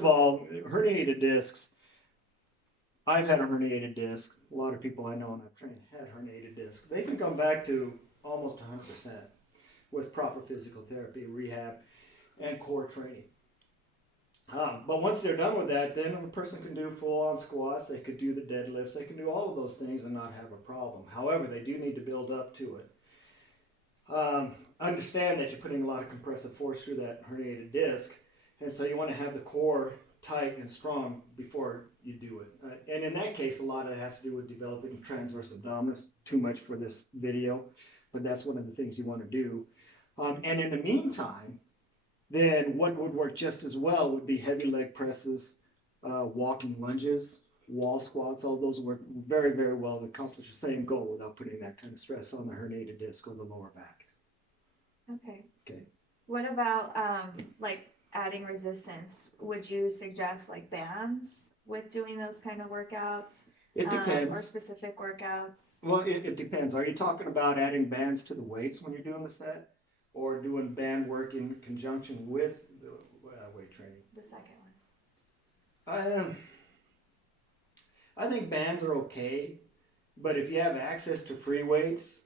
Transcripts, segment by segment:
of all, herniated discs. I've had a herniated disc. A lot of people I know and I've trained had herniated discs. They can come back to almost 100% with proper physical therapy, rehab, and core training. But once they're done with that, then a person can do full-on squats. They could do the deadlifts. They can do all of those things and not have a problem. However, they do need to build up to it. Understand that you're putting a lot of compressive force through that herniated disc, and so you want to have the core tight and strong before you do it. And in that case, a lot of it has to do with developing transverse abdominis. Too much for this video, but that's one of the things you want to do. And in the meantime, then what would work just as well would be heavy leg presses, walking lunges, wall squats. All those work very, very well to accomplish the same goal without putting that kind of stress on the herniated disc or the lower back. Okay. Okay. What about like adding resistance? Would you suggest like bands with doing those kind of workouts? It depends. Or specific workouts? Well, it depends. Are you talking about adding bands to the weights when you're doing the set? Or doing band work in conjunction with the weight training? The second one. I think bands are okay, but if you have access to free weights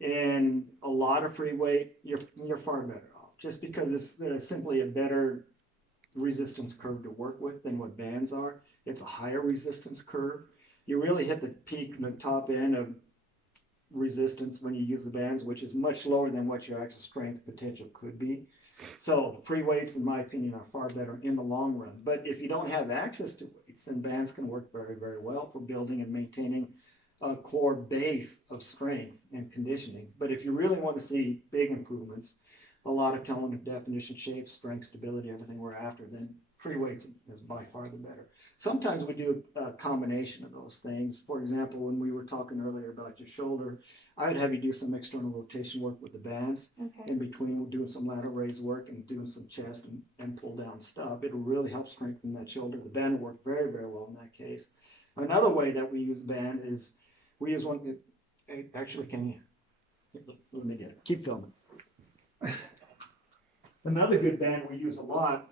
and a lot of free weight, you're far better off. Just because it's simply a better resistance curve to work with than what bands are. It's a higher resistance curve. You really hit the peak and the top end of resistance when you use the bands, which is much lower than what your actual strength potential could be. So free weights, in my opinion, are far better in the long run. But if you don't have access to weights, then bands can work very, very well for building and maintaining a core base of strength and conditioning. But if you really want to see big improvements, a lot of tone and definition, shape, strength, stability, everything we're after, then free weights is by far the better. Sometimes we do a combination of those things. For example, when we were talking earlier about your shoulder, I would have you do some external rotation work with the bands. Okay. In between, we're doing some lateral raise work and doing some chest and pull down stuff. It'll really help strengthen that shoulder. The band will work very, very well in that case. Another way that we use band is we use one that, actually, can you, let me get it. Keep filming. Another good band we use a lot,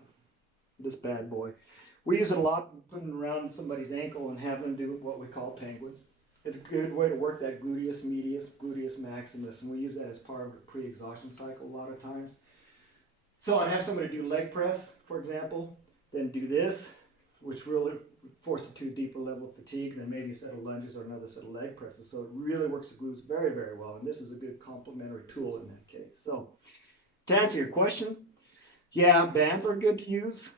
this bad boy. We use it a lot, putting it around somebody's ankle and have them do what we call penguins. It's a good way to work that gluteus medius, gluteus maximus, and we use that as part of the pre-exhaustion cycle a lot of times. So I'd have somebody do leg press, for example, then do this, which really forces it to a deeper level of fatigue, then maybe a set of lunges or another set of leg presses. So it really works the glutes very, very well, and this is a good complementary tool in that case. So to answer your question, yeah, bands are good to use.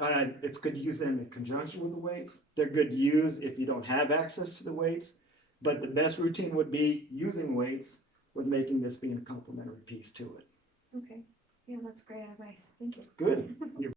It's good to use them in conjunction with the weights. They're good to use if you don't have access to the weights. But the best routine would be using weights with making this being a complementary piece to it. Okay. Yeah, that's great advice. Thank you. Good. You're